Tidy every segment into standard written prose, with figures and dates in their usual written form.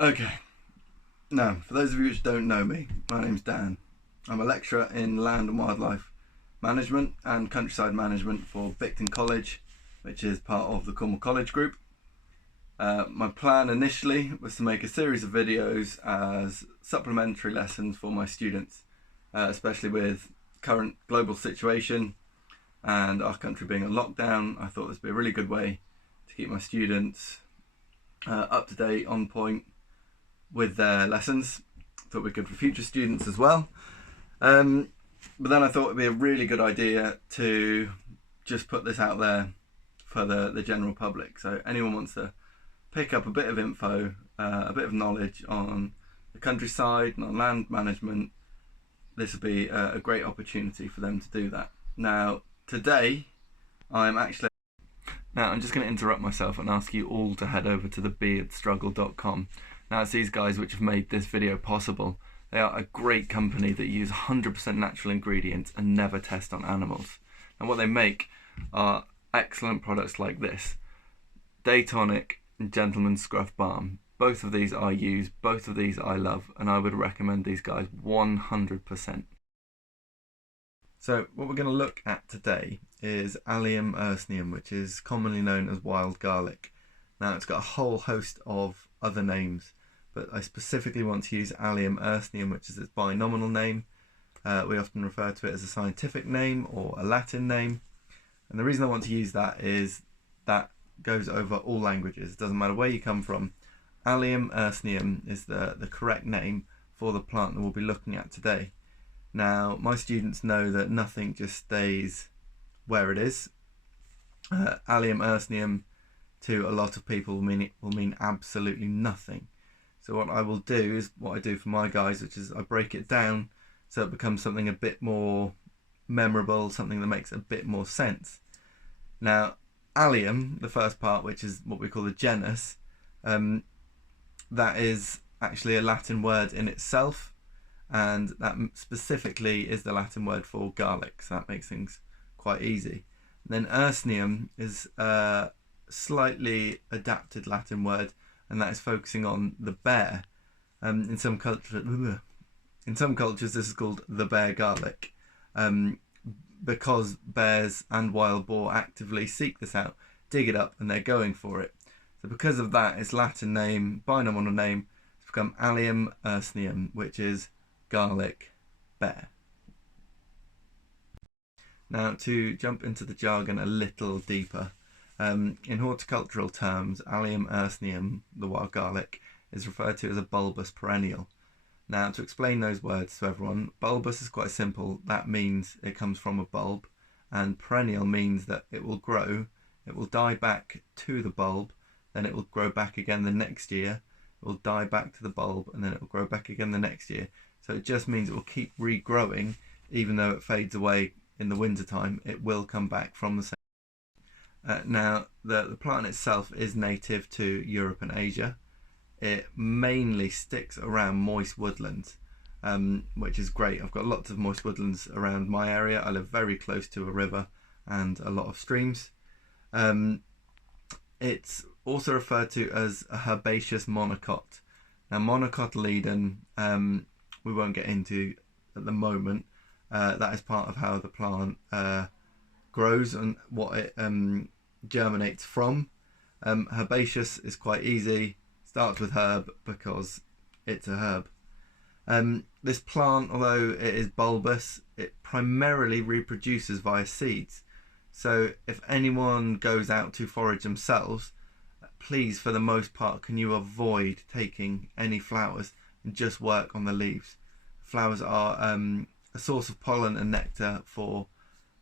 Okay, now for those of you which don't know me, my name's Dan. I'm a lecturer in land and wildlife management and countryside management for Bicton College, which is part of the Cornwall College Group. My plan initially was to make a series of videos as supplementary lessons for my students, especially with current global situation and our country being on lockdown. I thought this would be a really good way to keep my students up to date, on point with their lessons. Thought it would be good for future students as well. But then I thought it would be a really good idea to just put this out there for the general public. So anyone wants to pick up a bit of info, a bit of knowledge on the countryside and on land management, this would be a great opportunity for them to do that. Now, today, I'm just going to interrupt myself and ask you all to head over to thebeardstruggle.com. Now, it's these guys which have made this video possible. They are a great company that use 100% natural ingredients and never test on animals. And what they make are excellent products like this. Daytonic and Gentleman's Scruff Balm. Both of these I use, both of these I love, and I would recommend these guys 100%. So what we're going to look at today is Allium ursinum, which is commonly known as wild garlic. Now, it's got a whole host of other names, but I specifically want to use Allium ursinum, which is its binominal name. We often refer to it as a scientific name or a Latin name. And the reason I want to use that is that goes over all languages. It doesn't matter where you come from. Allium ursinum is the correct name for the plant that we'll be looking at today. Now, my students know that nothing just stays where it is. Allium ursinum to a lot of people will mean absolutely nothing. So what I will do is what I do for my guys, which is I break it down so it becomes something a bit more memorable, something that makes a bit more sense. Now, Allium, the first part, which is what we call the genus, that is actually a Latin word in itself, and that specifically is the Latin word for garlic, so that makes things quite easy. And then ursinum is a slightly adapted Latin word, and that is focusing on the bear. In some cultures, this is called the bear garlic, because bears and wild boar actively seek this out, dig it up, and they're going for it. So because of that, its Latin name, binominal name, has become Allium ursinum, which is garlic bear. Now, to jump into the jargon a little deeper, in horticultural terms, Allium ursinum, the wild garlic, is referred to as a bulbous perennial. Now, to explain those words to everyone, bulbous is quite simple. That means it comes from a bulb, and perennial means that it will grow, it will die back to the bulb, then it will grow back again the next year, it will die back to the bulb, and then it will grow back again the next year. So it just means it will keep regrowing, even though it fades away in the winter time, it will come back from the same. Now, the plant itself is native to Europe and Asia. It mainly sticks around moist woodlands, which is great. I've got lots of moist woodlands around my area. I live very close to a river and a lot of streams. It's also referred to as a herbaceous monocot. Now, monocotyledon, we won't get into at the moment. That is part of how the plant grows and what it germinates from. Herbaceous is quite easy. Starts with herb because it's a herb. This plant, although it is bulbous, it primarily reproduces via seeds. So if anyone goes out to forage themselves, please, for the most part, can you avoid taking any flowers and just work on the leaves. Flowers are a source of pollen and nectar for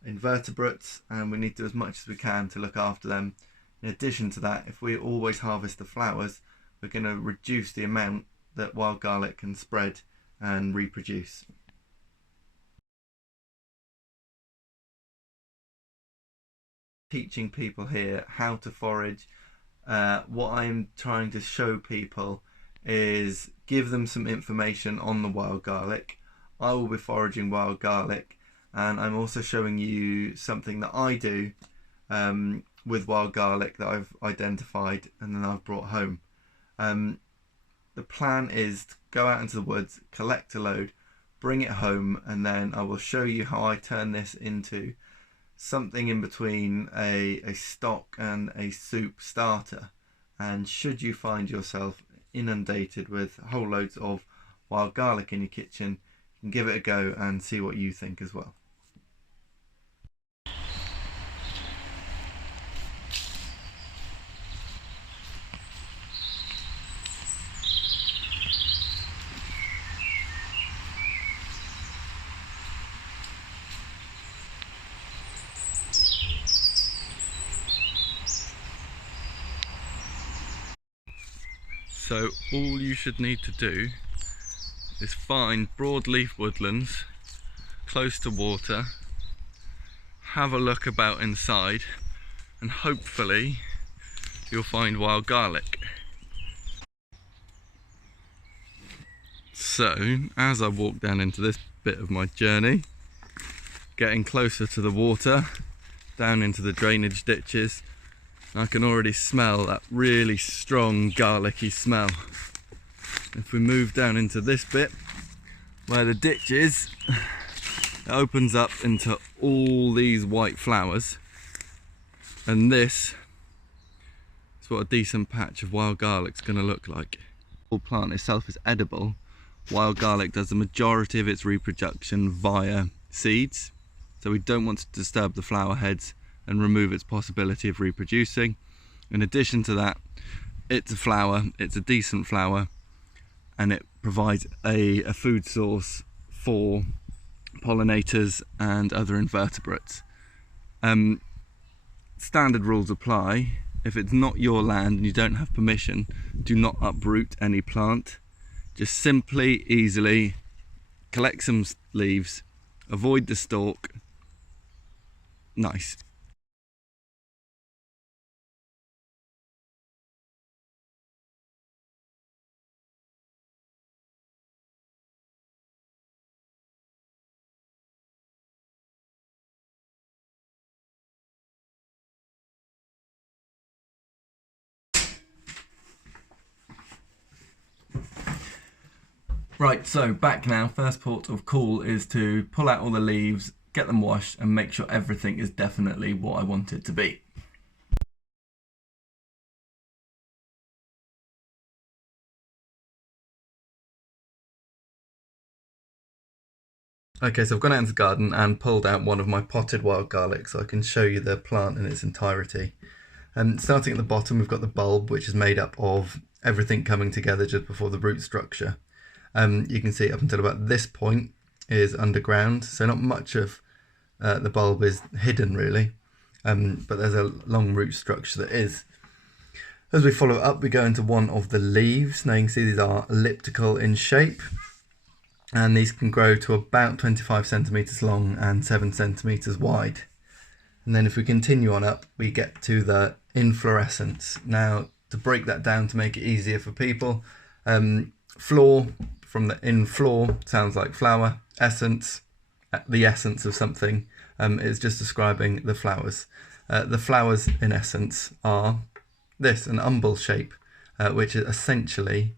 invertebrates, and we need to do as much as we can to look after them. In addition to that, if we always harvest the flowers, we're going to reduce the amount that wild garlic can spread and reproduce. Teaching people here how to forage. What I'm trying to show people is give them some information on the wild garlic. I will be foraging wild garlic, and I'm also showing you something that I do with wild garlic that I've identified and then I've brought home. the plan is to go out into the woods, collect a load, bring it home, and then I will show you how I turn this into something in between a stock and a soup starter. And should you find yourself inundated with whole loads of wild garlic in your kitchen, you can give it a go and see what you think as well. So all you should need to do is find broadleaf woodlands close to water, have a look about inside, and hopefully you'll find wild garlic. So as I walk down into this bit of my journey, getting closer to the water, down into the drainage ditches, I can already smell that really strong garlicky smell. If we move down into this bit where the ditch is, it opens up into all these white flowers, and this is what a decent patch of wild garlic's going to look like. The whole plant itself is edible. Wild garlic does the majority of its reproduction via seeds, so we don't want to disturb the flower heads and remove its possibility of reproducing. In addition to that, it's a flower, it's a decent flower, and it provides a food source for pollinators and other invertebrates. Standard rules apply. If it's not your land and you don't have permission, do not uproot any plant. Just simply, easily collect some leaves, avoid the stalk. Nice. Right, so back now. First port of call is to pull out all the leaves, get them washed, and make sure everything is definitely what I want it to be. Okay, so I've gone out into the garden and pulled out one of my potted wild garlic so I can show you the plant in its entirety. Starting at the bottom, we've got the bulb, which is made up of everything coming together just before the root structure. You can see up until about this point is underground, so not much of the bulb is hidden really, but there's a long root structure that is. As we follow up, we go into one of the leaves. Now you can see these are elliptical in shape, and these can grow to about 25 centimeters long and 7 centimeters wide. And then if we continue on up, we get to the inflorescence. Now, to break that down to make it easier for people, flor, from the in flor, sounds like flower. Essence, the essence of something, is just describing the flowers. The flowers, in essence, are this, an umbel shape, which essentially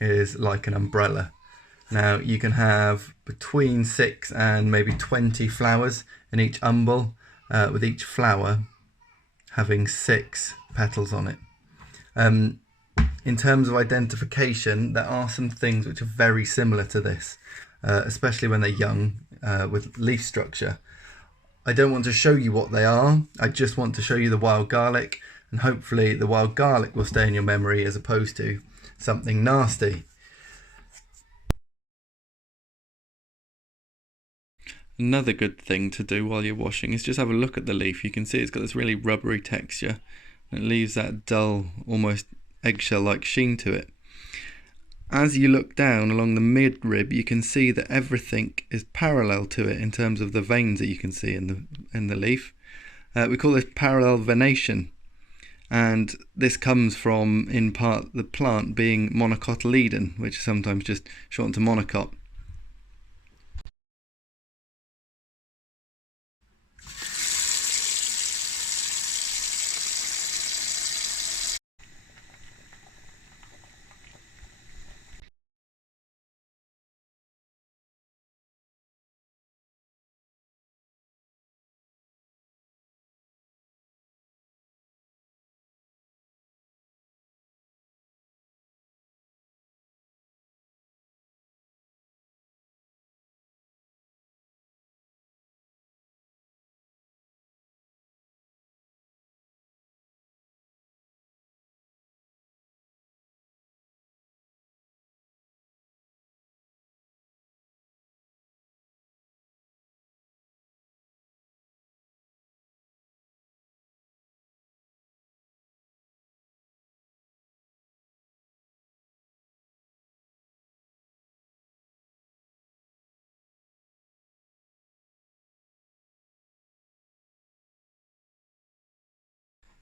is like an umbrella. Now, you can have between 6 and maybe 20 flowers in each umbel, with each flower having 6 petals on it. In terms of identification, there are some things which are very similar to this, especially when they're young, with leaf structure. I don't want to show you what they are, I just want to show you the wild garlic, and hopefully the wild garlic will stay in your memory as opposed to something nasty. Another good thing to do while you're washing is just have a look at the leaf. You can see it's got this really rubbery texture, and it leaves that dull, almost eggshell-like sheen to it. As you look down along the midrib, you can see that everything is parallel to it in terms of the veins that you can see in the leaf. We call this parallel venation, and this comes from, in part, the plant being monocotyledon, which is sometimes just shortened to monocot.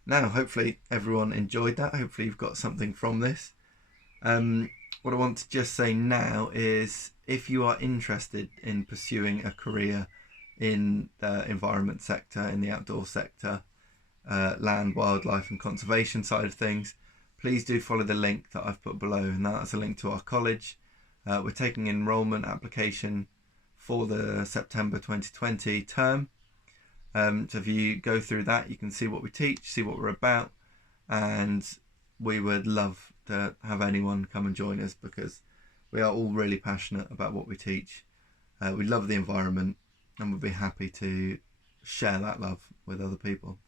Now, hopefully everyone enjoyed that. Hopefully you've got something from this. What I want to just say now is, if you are interested in pursuing a career in the environment sector, in the outdoor sector, land, wildlife and conservation side of things, please do follow the link that I've put below, and that's a link to our college. We're taking enrolment application for the September 2020 term. So if you go through that, you can see what we teach, see what we're about, and we would love to have anyone come and join us, because we are all really passionate about what we teach. We love the environment, and we'll be happy to share that love with other people.